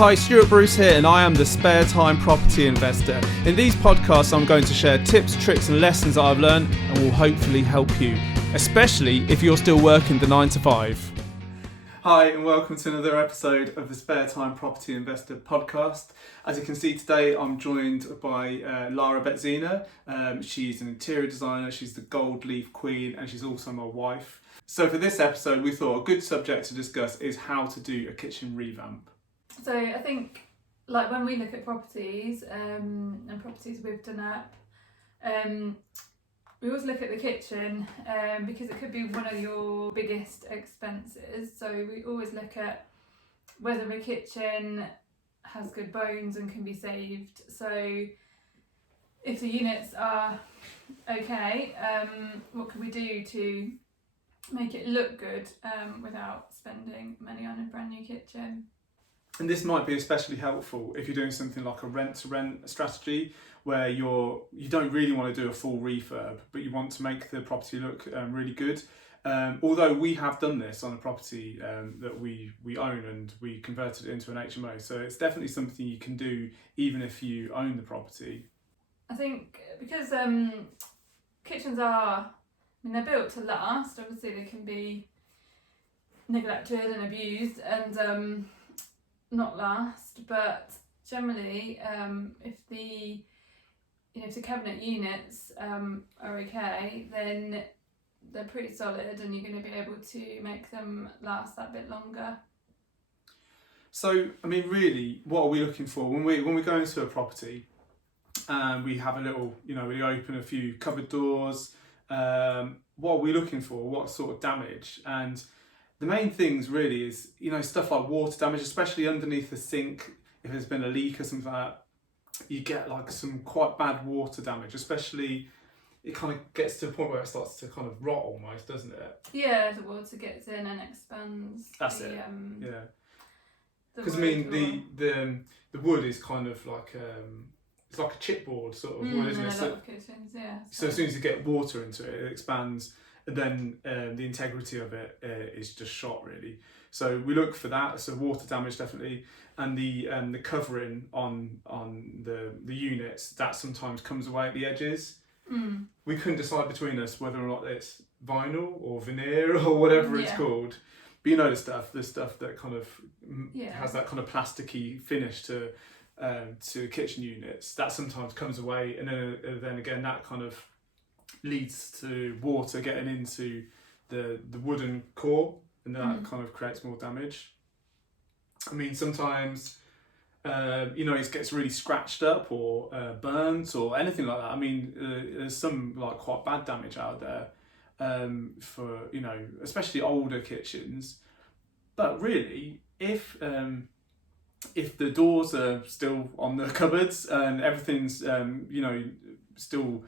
Hi, Stuart Bruce here, and I am the Spare Time Property Investor. In these podcasts, I'm going to share tips, tricks and lessons that I've learned and will hopefully help you, especially if you're still working the 9 to 5. Hi, and welcome to another episode of the Spare Time Property Investor podcast. As you can see today, I'm joined by Lara Betzina. She's an interior designer, she's the gold leaf queen, and she's also my wife. So for this episode, we thought a good subject to discuss is how to do a kitchen revamp. So I think, like when we look at properties and properties we've done up, we always look at the kitchen because it could be one of your biggest expenses. So we always look at whether the kitchen has good bones and can be saved. So if the units are okay, what can we do to make it look good without spending money on a brand new kitchen? And this might be especially helpful if you're doing something like a rent-to-rent strategy where you don't really want to do a full refurb, but you want to make the property look really good. Although we have done this on a property that we own and we converted it into an HMO. So it's definitely something you can do even if you own the property. I think because kitchens they're built to last. Obviously they can be neglected and abused and not last, but generally if the cabinet units are okay, then they're pretty solid and you're going to be able to make them last that bit longer. So I mean, really, what are we looking for when we go into a property and we have a little, we open a few cupboard doors? What are we looking for? What sort of damage? And the main things really is, stuff like water damage, especially underneath the sink. If there's been a leak or something like that, you get like some quite bad water damage, especially it kind of gets to a point where it starts to kind of rot almost, doesn't it? Yeah, the water gets in and expands. That's it. Yeah. Because the wood is kind of like it's like a chipboard sort of wood, isn't it? A lot of kitchens, yeah. So as soon as you get water into it, it expands. And then the integrity of it is just shot, really. So we look for that. So water damage definitely, and the covering on the units that sometimes comes away at the edges. We couldn't decide between us whether or not it's vinyl or veneer or whatever it's called. But the stuff that kind of has that kind of plasticky finish to kitchen units that sometimes comes away, and then again that kind of leads to water getting into the wooden core, and that kind of creates more damage. I mean, sometimes it gets really scratched up or burnt or anything like that. I mean, there's some like quite bad damage out there for especially older kitchens. But really, if the doors are still on the cupboards and everything's still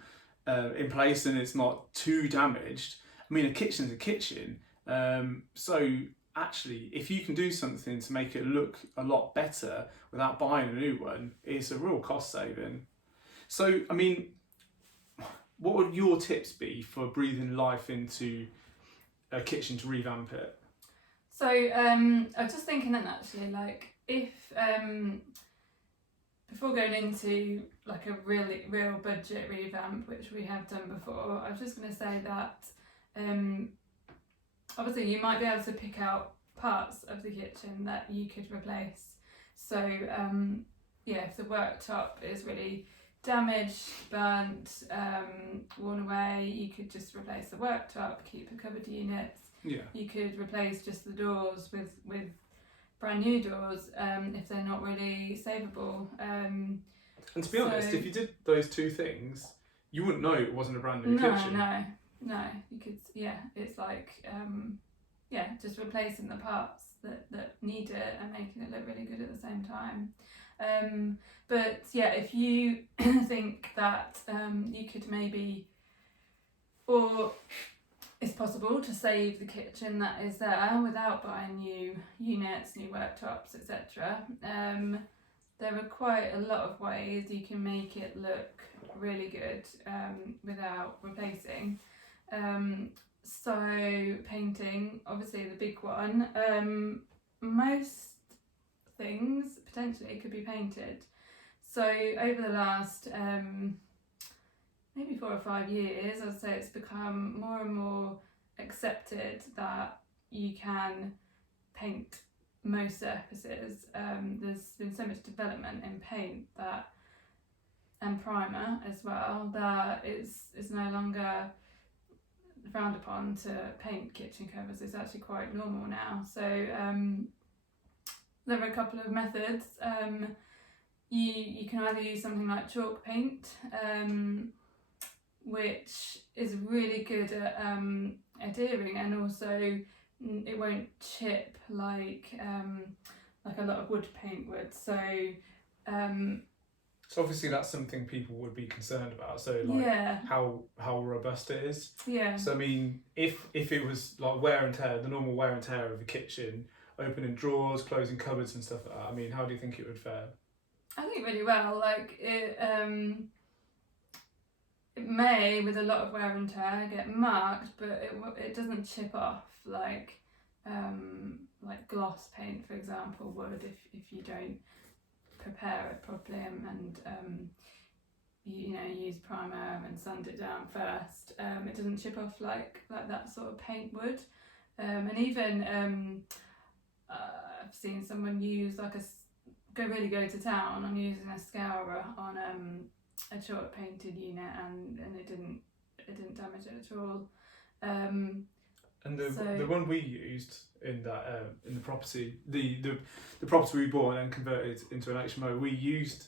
in place and it's not too damaged. I mean, a kitchen's a kitchen. So actually, if you can do something to make it look a lot better without buying a new one, it's a real cost saving. So, I mean, what would your tips be for breathing life into a kitchen to revamp it? So I was just thinking that actually, like if before going into like a real budget revamp, which we have done before, I was just going to say that obviously you might be able to pick out parts of the kitchen that you could replace. So if the worktop is really damaged, burnt, worn away, you could just replace the worktop, keep the cupboard units. Yeah. You could replace just the doors with brand new doors if they're not really savable. And to be honest, if you did those two things, you wouldn't know it wasn't a brand new kitchen. No, you could. Yeah, it's like just replacing the parts that need it and making it look really good at the same time. But if you think that you could maybe, or it's possible to save the kitchen that is there without buying new units, new worktops, etc. There are quite a lot of ways you can make it look really good without replacing. So painting, obviously the big one. Most things potentially could be painted. So over the last maybe 4 or 5 years, I'd say it's become more and more accepted that you can paint most surfaces. There's been so much development in paint that, and primer as well, that it's no longer frowned upon to paint kitchen covers. It's actually quite normal now. So there are a couple of methods. You can either use something like chalk paint, which is really good at adhering, and also it won't chip like a lot of wood paint would. So obviously that's something people would be concerned about. So like how robust it is. Yeah. So I mean, if it was like wear and tear, the normal wear and tear of a kitchen, opening drawers, closing cupboards and stuff like that, I mean, how do you think it would fare? I think really well. Like it may, with a lot of wear and tear, get marked, but it doesn't chip off like gloss paint, for example, would if you don't prepare it properly and use primer and sand it down first. It doesn't chip off like that sort of paint would, and even I've seen someone use go to town on using a scourer on a chalk painted unit, and it didn't damage it at all. And the one we used in that in the property, the property we bought and then converted into an HMO, we used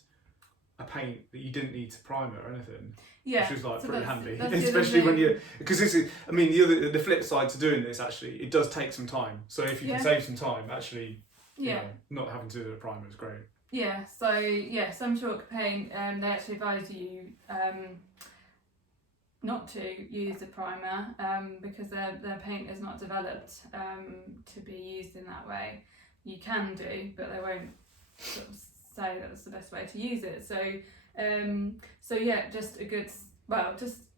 a paint that you didn't need to primer or anything. Yeah, which was like so pretty handy, that's especially when you, because this is, I mean, the flip side to doing this, actually it does take some time. So if you can save some time, actually, not having to do the primer is great. Yeah, so some chalk paint, they actually advise you not to use the primer because their paint is not developed to be used in that way. You can do, but they won't sort of say that's the best way to use it. So just a good,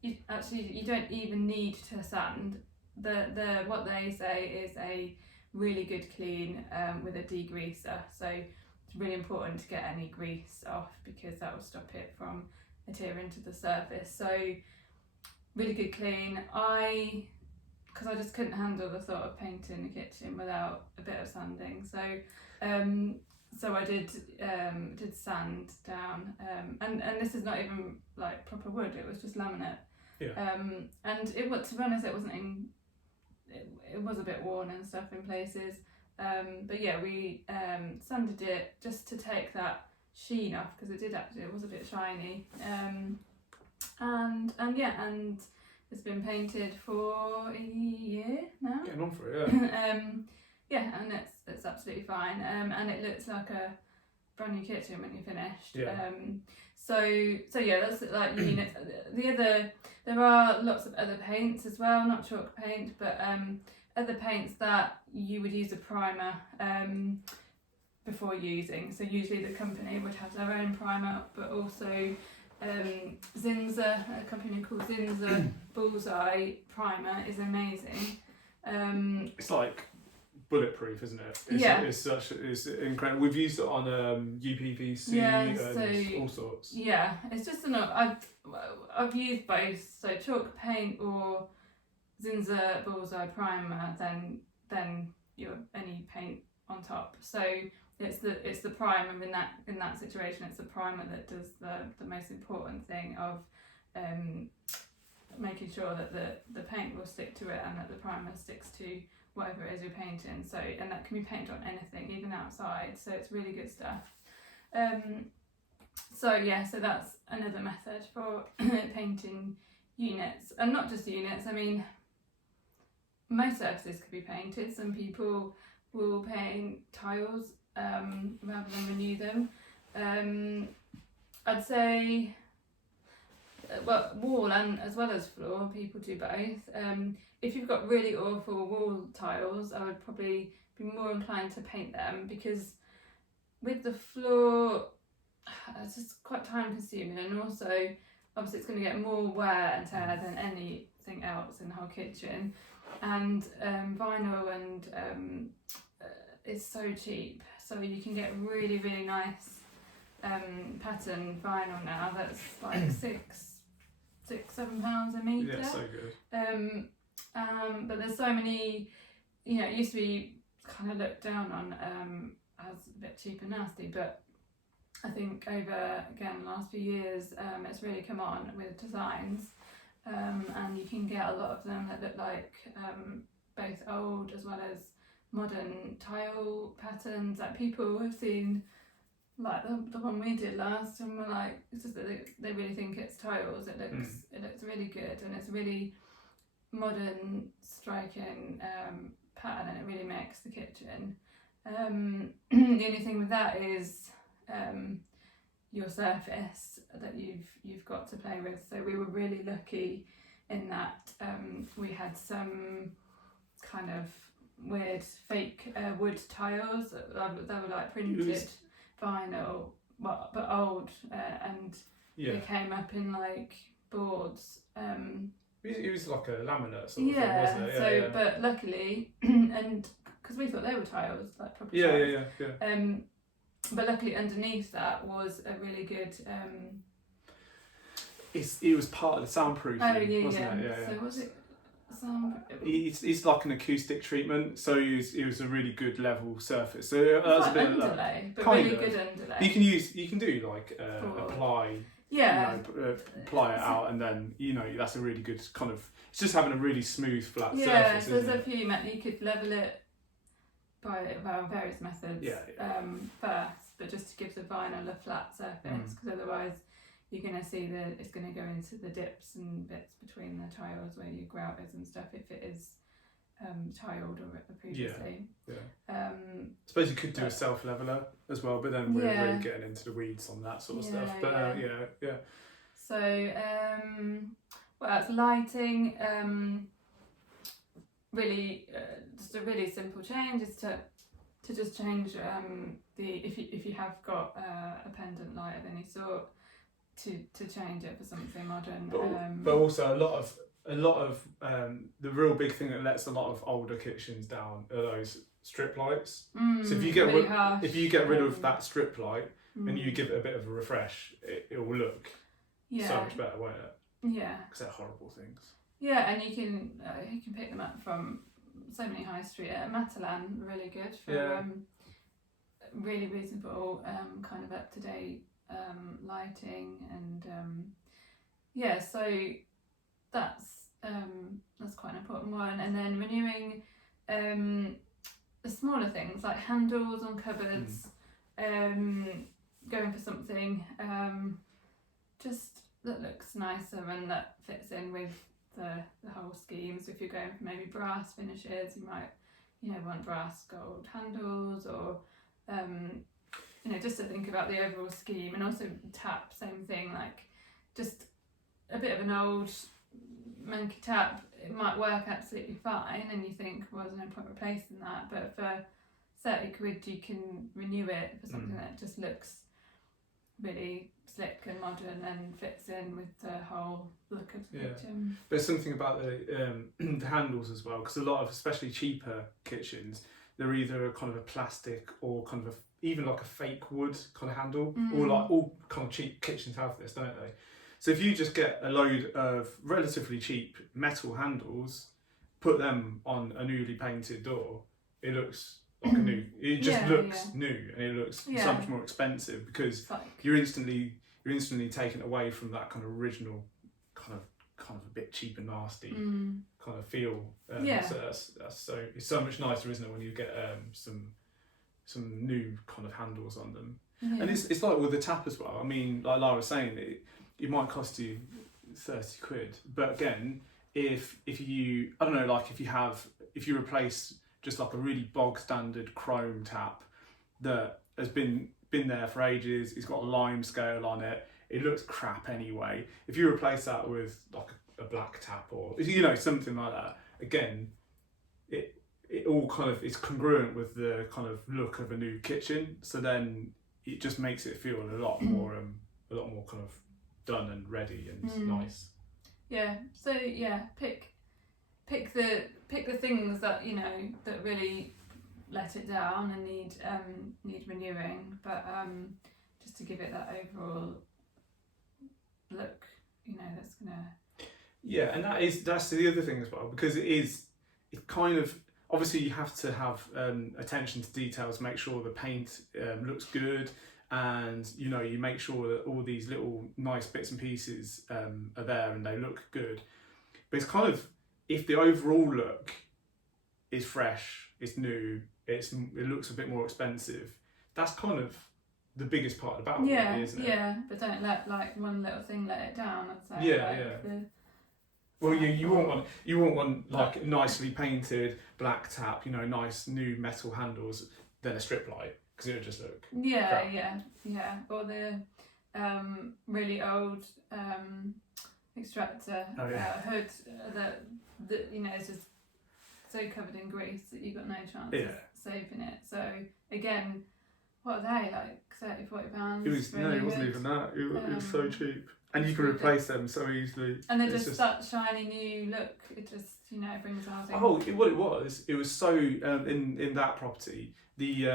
you don't even need to sand. What they say is a really good clean with a degreaser. So it's really important to get any grease off because that will stop it from adhering to the surface. So really good clean. Because I just couldn't handle the thought of painting the kitchen without a bit of sanding. So I did sand down, and this is not even like proper wood. It was just laminate. Yeah. And to be honest, it wasn't in. It was a bit worn and stuff in places. But yeah, we sanded it just to take that sheen off because it was a bit shiny. And it's been painted for a year now. Getting on for it, yeah. And it's absolutely fine. And it looks like a brand new kitchen when you're finished. Yeah. So that's like units. There are lots of other paints as well, not chalk paint, but other paints that you would use a primer before using. So usually the company would have their own primer, but also Zinza, a company called Zinza Bullseye primer is amazing. It's like bulletproof, isn't it? It's incredible. We've used it on UPVC and all sorts. Yeah, it's just enough. I've used both, so chalk paint or Zinza Bullseye primer, then your any paint on top. So it's the primer in that situation. It's the primer that does the most important thing of making sure that the paint will stick to it and that the primer sticks to whatever it is you're painting. So, and that can be painted on anything, even outside. So it's really good stuff. So that's another method for painting units, and not just units. I mean, most surfaces could be painted. Some people will paint tiles rather than renew them. I'd say, wall and as well as floor, people do both. If you've got really awful wall tiles, I would probably be more inclined to paint them, because with the floor, it's just quite time consuming, and also obviously it's going to get more wear and tear than anything else in the whole kitchen. And vinyl and is so cheap. So you can get really, really nice pattern vinyl now. That's like £6-7 a metre. Yeah, so good. But there's so many, you know, it used to be kind of looked down on as a bit cheap and nasty, but I think over, again, the last few years, it's really come on with designs, and you can get a lot of them that look like both old as well as modern tile patterns that people have seen, like the one we did last, and we're like, it's just that they really think it's tiles. It looks really good, and it's really modern, striking pattern, and it really makes the kitchen. The only thing with that is your surface that you've got to play with. So we were really lucky in that we had some kind of weird fake wood tiles that were like printed vinyl, but old, and they came up in like boards. It was like a laminate sort of thing, wasn't it? So but luckily, and because we thought they were tiles, like proper tiles. Yeah. But luckily underneath that was a really good. It was part of the soundproofing, wasn't it? So was it sound? It's like an acoustic treatment, so it was a really good level surface. So that was like a bit underlay, but kind really of. good underlay. You can do like apply. Yeah. Apply it out, and then that's a really good kind of. It's just having a really smooth flat surface. Yeah, so there's a few you could level it by various methods. First, but just to give the vinyl a flat surface, because otherwise you're going to see that it's going to go into the dips and bits between the tiles where your grout is and stuff if it is tiled or previously. I suppose you could do a self leveler as well, but then we're really getting into the weeds on that sort of stuff. But So what else? Lighting. Really, just a really simple change is to just change if you have got a pendant light of any sort, to change it for something modern. But also a lot of the real big thing that lets a lot of older kitchens down are those strip lights. So if you get rid of that strip light and you give it a bit of a refresh, it will look so much better, won't it? Yeah. Because they're horrible things. Yeah, and you can pick them up from so many high street. Matalan, really good for really reasonable, kind of up to date lighting, and so that's quite an important one. And then renewing the smaller things like handles on cupboards, going for something just that looks nicer and that fits in with the whole scheme. So if you're going for maybe brass finishes, you might want brass gold handles, or just to think about the overall scheme. And also tap, same thing, like just a bit of an old manky tap, it might work absolutely fine and you think, well, there's no point replacing that, but for 30 quid you can renew it for something that just looks really slick and modern and fits in with the whole look of the kitchen. There's something about the handles as well, because a lot of, especially cheaper kitchens, they're either kind of a plastic or kind of even like a fake wood kind of handle, or like all kind of cheap kitchens have this, don't they? So if you just get a load of relatively cheap metal handles, put them on a newly painted door, it looks like a new. It just looks new, and it looks so much more expensive because you're instantly taken away from that kind of original kind of a bit cheap and nasty kind of feel. So it's so much nicer, isn't it, when you get some new kind of handles on them. And it's like with the tap as well. I mean, like Lara was saying, it might cost you 30 quid, but again, if you, I don't know, like if you replace just like a really bog standard chrome tap that has been there for ages, it's got a lime scale on it, it looks crap anyway. If you replace that with like a black tap or something like that, again, it all kind of is congruent with the kind of look of a new kitchen. So then it just makes it feel a lot more kind of done and ready and nice. Yeah. So pick the things that that really let it down and need renewing, but just to give it that overall look, that's gonna. Yeah, and that's the other thing as well, because it kind of, obviously you have to have attention to details, make sure the paint looks good, and you make sure that all these little nice bits and pieces are there and they look good. But it's kind of, if the overall look is fresh, it's new, it looks a bit more expensive, that's kind of the biggest part about it, really, isn't it? Yeah, but don't let one little thing let it down, I'd say. Yeah. Well, you want one like nicely painted black tap, nice new metal handles, then a strip light, because it would just look crap. Yeah. Or the really old extractor hood that is just so covered in grease that you've got no chance of saving it. So again, what are they, like £30-40? It wasn't even that. It was so cheap. And you can replace them so easily. And they're just that shiny new look. It just, brings out. What it was so in that property, the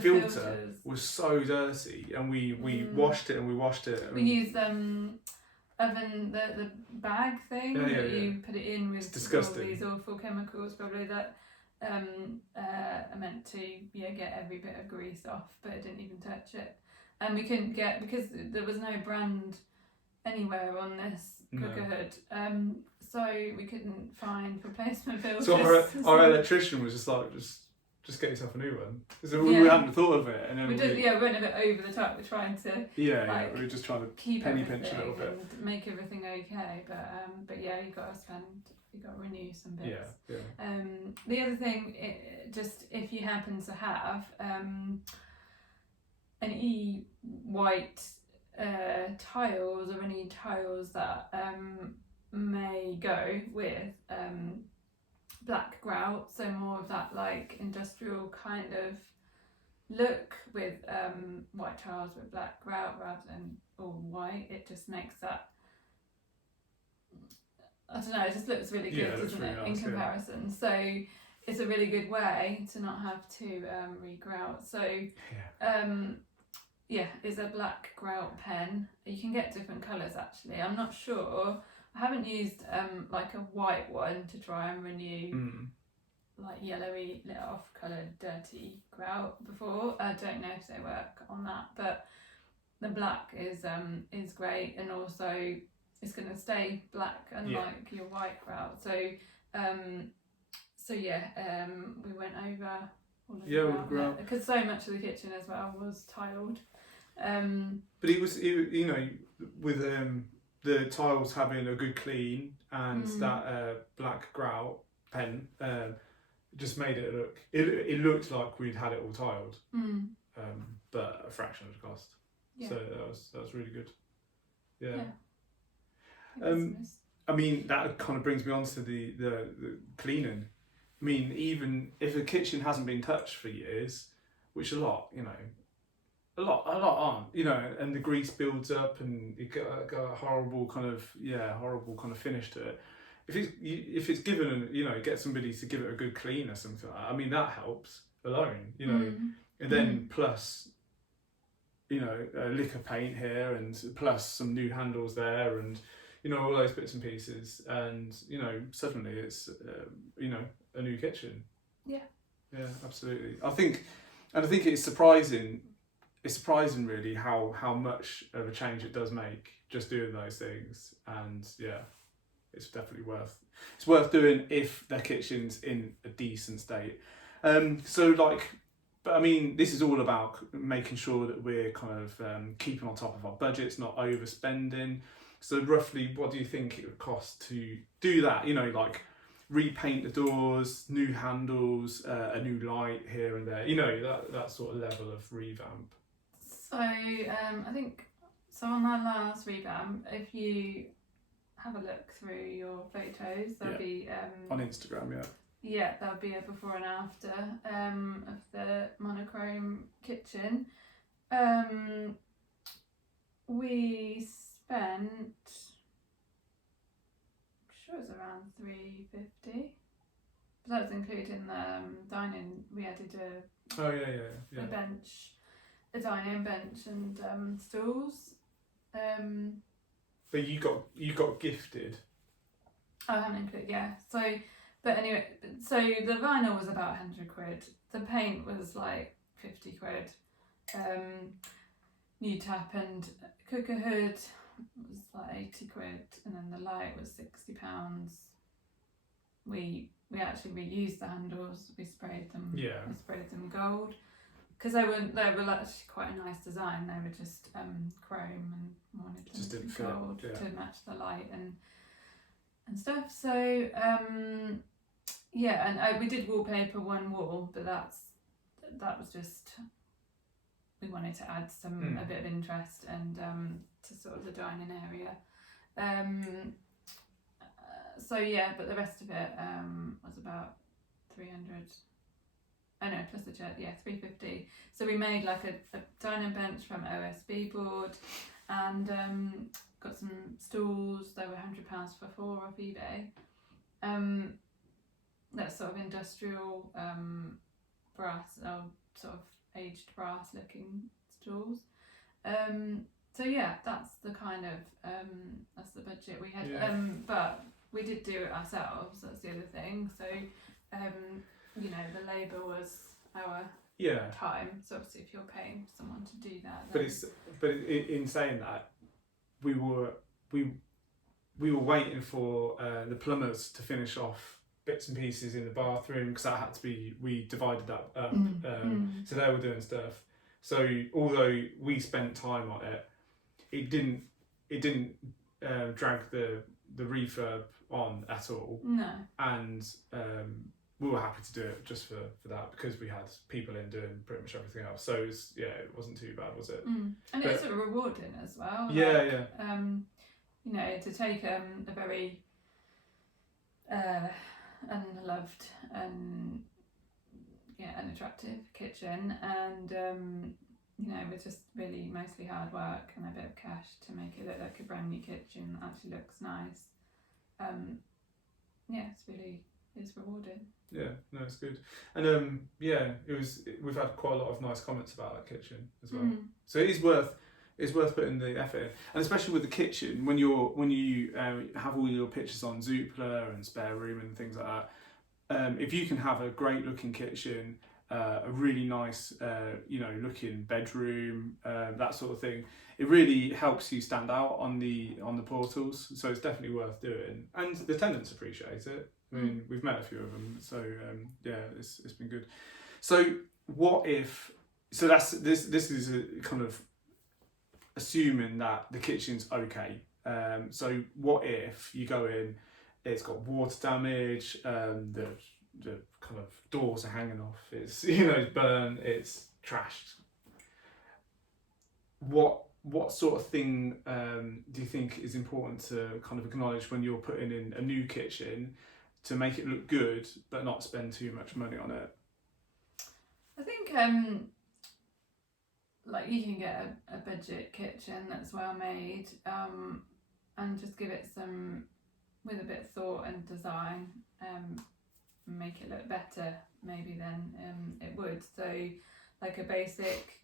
filter was so dirty, and we washed it and we washed it. We used oven, the bag thing that you put it in with all these awful chemicals, probably that are meant to get every bit of grease off, but it didn't even touch it. And we couldn't get, because there was no brand anywhere on this cooker hood, so we couldn't find replacement filters. So our electrician was just like, just get yourself a new one. So we hadn't thought of it, and then we went a bit over the top. We're trying to we were just trying to keep penny pinch a little bit and make everything okay. But you got to renew some bits. Yeah. The other thing, just if you happen to have any white tiles or any tiles that may go with black grout, so more of that like industrial kind of look with white tiles with black grout rather than all white, it just makes that, I don't know, it just looks really good, doesn't it, in comparison. So it's a really good way to not have to re-grout. So it's a black grout pen. You can get different colours actually. I'm not sure. I haven't used like a white one to try and renew like yellowy lit off coloured dirty grout before. I don't know if they work on that, but the black is great, and also it's going to stay black unlike your white grout. So we went over all of the grout because so much of the kitchen as well was tiled. But with the tiles having a good clean and that black grout pen just made it look. It looked like we'd had it all tiled, but a fraction of the cost. Yeah. So that was really good. Yeah. I mean, that kind of brings me on to the cleaning. I mean, even if a kitchen hasn't been touched for years, which a lot aren't, and the grease builds up and you got a horrible kind of finish to it. If it's given, get somebody to give it a good clean or something like that, I mean, that helps alone, and then plus, a lick of paint here and plus some new handles there and, all those bits and pieces, and, suddenly it's, a new kitchen. Yeah. Yeah, absolutely. I think it's surprising really how much of a change it does make just doing those things, and it's definitely worth doing if their kitchen's in a decent state. But I mean, this is all about making sure that we're kind of keeping on top of our budgets, not overspending. So roughly, what do you think it would cost to do that? Like repaint the doors, new handles, a new light here and there. That sort of level of revamp. So I think on that last revamp, if you have a look through your photos, there'll be on Instagram, there'll be a before and after of the monochrome kitchen. We spent, I'm sure it was around £350. But that's including the dining. We added a Oh yeah. bench, a dining bench, and stools. But you got gifted. I haven't included, yeah. So, but anyway, so the vinyl was about 100 quid. The paint was like 50 quid. New tap and cooker hood was like 80 quid, and then the light was £60. We actually reused the handles. We sprayed them. Yeah. We sprayed them gold because they were actually quite a nice design. They were just chrome and wanted them to be gold to match the light and stuff. So yeah, and we did wallpaper one wall, but that was just, we wanted to add a bit of interest and to sort of the dining area. So yeah, but the rest of it was about 300. Oh no, plus the chair, yeah, 350. So we made like a dining bench from OSB board, and got some stools. They were £100 for 4 off eBay. That's sort of industrial brass, or sort of aged brass looking stools. So yeah, that's the kind of that's the budget we had. Yeah. But we did do it ourselves. That's the other thing. So you know, the labour was our time. So obviously, if you're paying someone to do that, but in saying that, we were waiting for the plumbers to finish off bits and pieces in the bathroom, because that had to be, we divided that up. So they were doing stuff. So although we spent time on it, it didn't drag the refurb on at all. No. And we were happy to do it just for that, because we had people in doing pretty much everything else. So it wasn't too bad, was it? And it's sort of rewarding as well. Yeah. You know, to take a very unloved and unattractive kitchen, and you know, with just really mostly hard work and a bit of cash to make it look like a brand new kitchen that actually looks nice. It's rewarding. Yeah, no, it's good. And we've had quite a lot of nice comments about that kitchen as well. So it is worth putting the effort in, and especially with the kitchen, when you have all your pictures on Zoopla and Spare Room and things like that. If you can have a great looking kitchen, a really nice looking bedroom, that sort of thing, it really helps you stand out on the portals. So it's definitely worth doing, and the tenants appreciate it. I mean, we've met a few of them, so it's been good. So what if? So this is a kind of assuming that the kitchen's okay. So what if you go in, it's got water damage, the kind of doors are hanging off, it's it's burnt, it's trashed. What sort of thing do you think is important to kind of acknowledge when you're putting in a new kitchen to make it look good but not spend too much money on it? I think like you can get a budget kitchen that's well made, and just give it some, with a bit of thought and design, make it look better maybe than it would. So like a basic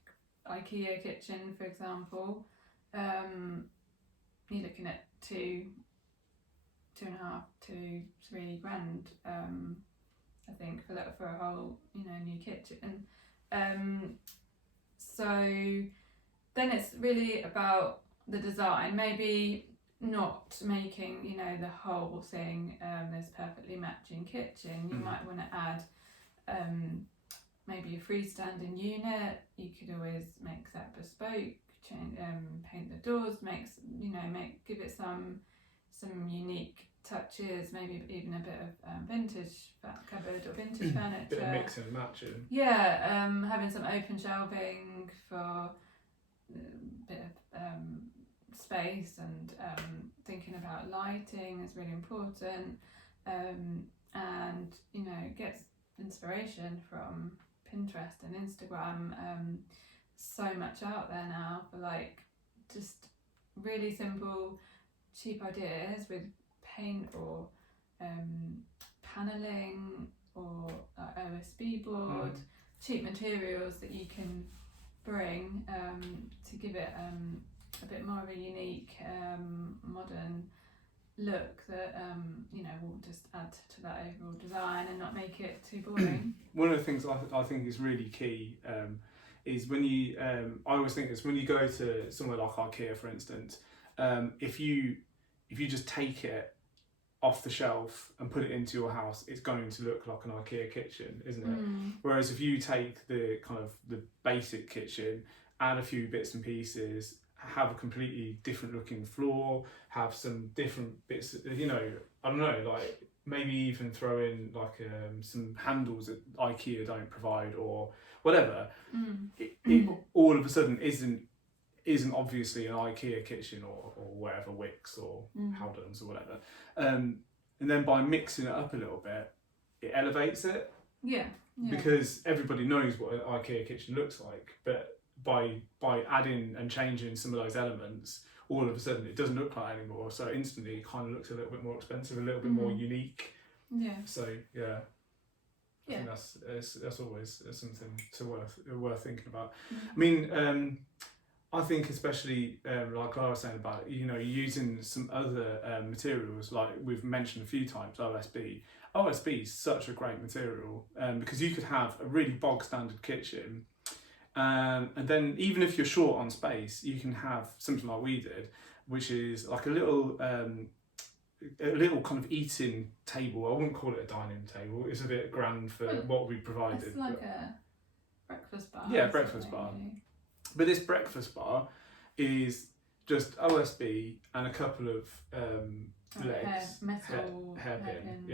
IKEA kitchen, for example, you're looking at 2.5 to 3 grand, I think, for a whole new kitchen. So then it's really about the design, maybe not making the whole thing this perfectly matching kitchen. You might want to add maybe a freestanding unit. You could always make that bespoke, change, paint the doors, give it some unique touches, maybe even a bit of vintage cupboard or vintage furniture. Bit of mixing and matching. Yeah, having some open shelving for a bit of space, and thinking about lighting is really important, and gets inspiration from Pinterest and Instagram. So much out there now for just really simple, cheap ideas with paint or paneling, or OSB board, cheap materials that you can bring to give it a bit more of a unique modern look that will just add to that overall design and not make it too boring. One of the things I think is really key is when you I always think is when you go to somewhere like IKEA, for instance, if you just take it off the shelf and put it into your house, it's going to look like an IKEA kitchen, isn't it? Whereas if you take the kind of the basic kitchen, add a few bits and pieces, have a completely different looking floor, have some different bits, I don't know, like maybe even throw in like some handles that IKEA don't provide or whatever, it all of a sudden isn't obviously an IKEA kitchen or whatever, Wicks or Howdens or whatever. And then by mixing it up a little bit, it elevates it. Yeah. Because everybody knows what an IKEA kitchen looks like, but by adding and changing some of those elements, all of a sudden it doesn't look like anymore. So instantly it kind of looks a little bit more expensive, a little bit more unique. Yeah. So I think that's always something worth thinking about. I mean, I think especially like Lara was saying about using some other materials, like we've mentioned a few times, OSB. OSB is such a great material because you could have a really bog standard kitchen, and then even if you're short on space, you can have something like we did, which is like a little kind of eating table. I wouldn't call it a dining table. It's a bit grand for what we provided. It's like a breakfast bar. Yeah, breakfast bar. Really. But this breakfast bar is just OSB and a couple of legs, hairpin,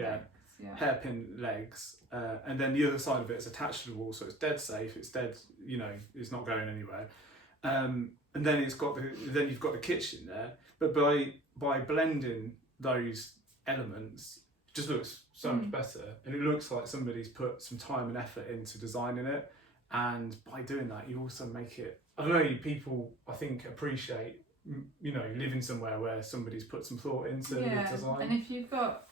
hairpin legs, and then the other side of it is attached to the wall, so it's dead safe. It's dead, it's not going anywhere. And then you've got the kitchen there. But by blending those elements, it just looks so much better, and it looks like somebody's put some time and effort into designing it. And by doing that, you also make it, I don't know, people I think appreciate living somewhere where somebody's put some thought into the design. And if you've got,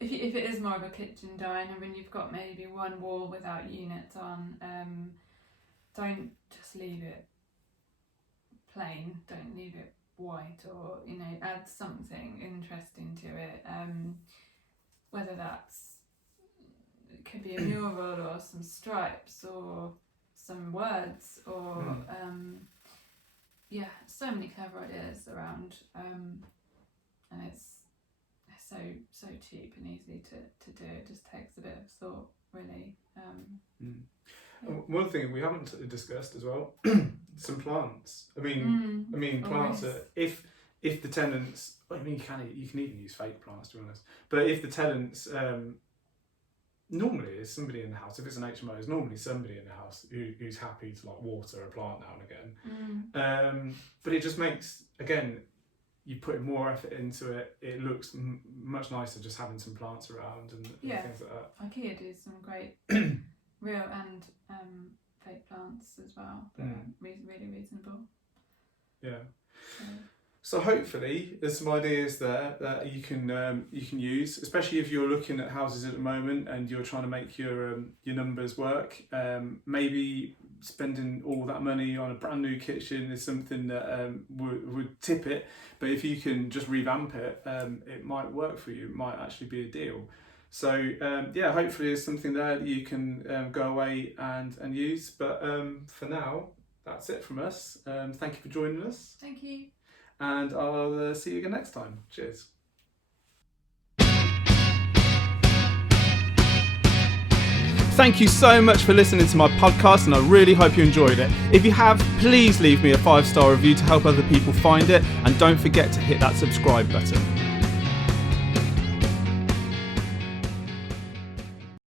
if it is more of a kitchen diner and you've got maybe one wall without units on, don't just leave it plain, don't leave it white, or add something interesting to it, whether that's, it could be a mural or some stripes or some words or so many clever ideas around, and it's so cheap and easy to do. It just takes a bit of thought, really. One thing we haven't discussed as well, some plants. I mean plants are, if the tenants, you can even use fake plants, to be honest, but if the tenants normally is somebody in the house, if it's an HMO, it's normally somebody in the house who's happy to like water a plant now and again. But it just makes, again, you put more effort into it, it looks much nicer just having some plants around and things like that. IKEA do some great real and fake plants as well. They're really reasonable. Yeah. So hopefully there's some ideas there that you can use, especially if you're looking at houses at the moment and you're trying to make your numbers work. Maybe spending all that money on a brand new kitchen is something that would tip it, but if you can just revamp it, it might work for you. It might actually be a deal. So hopefully there's something there that you can go away and use. But for now, that's it from us. Thank you for joining us. Thank you. And I'll see you again next time. Cheers. Thank you so much for listening to my podcast, and I really hope you enjoyed it. If you have, please leave me a 5-star review to help other people find it, and don't forget to hit that subscribe button.